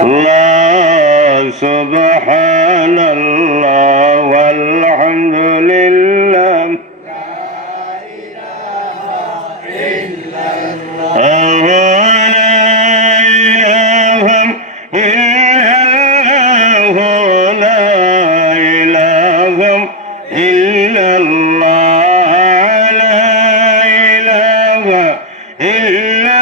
الله سبحان الله والحمد لله لا إله إلا الله إلا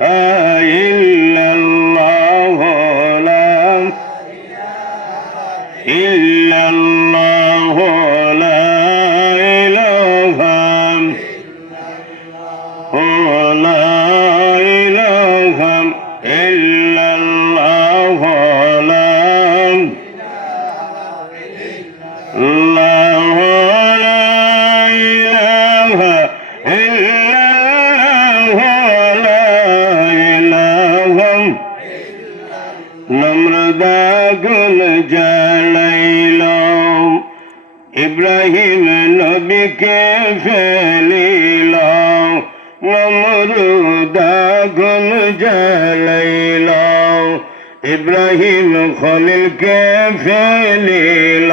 إلا الله لا إلا الله لا إله لا إله إلا الله لا الله لا إله নম্রদাগুন জানাইল ইব্রাহিম নবীকে ফেলিল নম্রদাগুন জানাইল ইব্রাহিম খলিলকে ফেলিল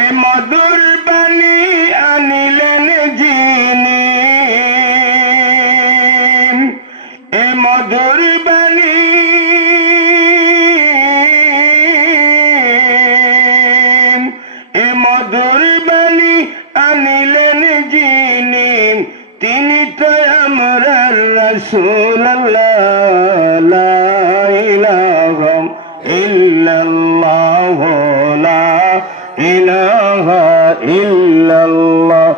এ মধুর বাণী আনিলেন যিনি। এ মধুর বাণী এ মধুর বাণী আনিলেন যিনি। তিনি তো আমরা রসুল ইল্লাল্লাহ।